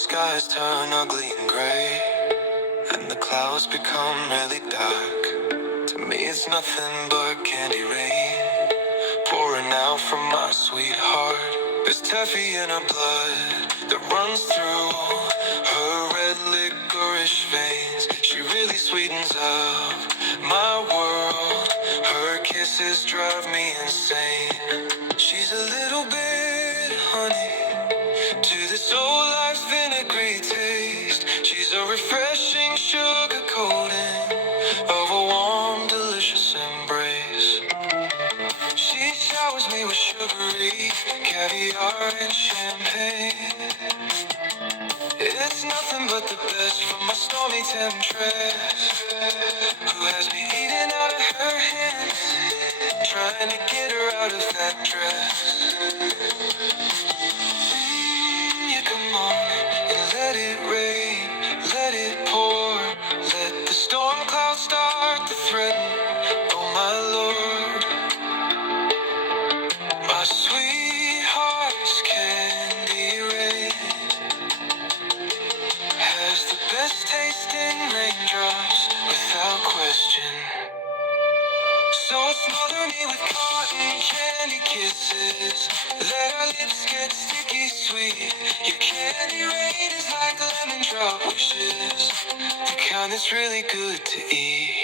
skies turn ugly and gray, and the clouds become really dark. To me it's nothing but candy rain, pouring out from my sweetheart. There's taffy in her blood that runs through her red licorice veins. She really sweetens up my world. Her kisses drive me insane. She's a little bit honey to this old life's vinegary taste. She's a refreshing sugar coating of a warm, delicious embrace. She showers me with sugary caviar and champagne. It's nothing but the best from my stormy temptress, who has me eating out of her hands, trying to get her out of that dress. You come on and let it rain, let it pour, let the storm clouds start to threaten. Oh my Lord, my sweetheart's candy rain has the best tasting raindrops without question. So smother me with cotton candy kisses, let our lips get sticky sweet. Your candy rain is like lemon drop wishes, the kind that's really good to eat.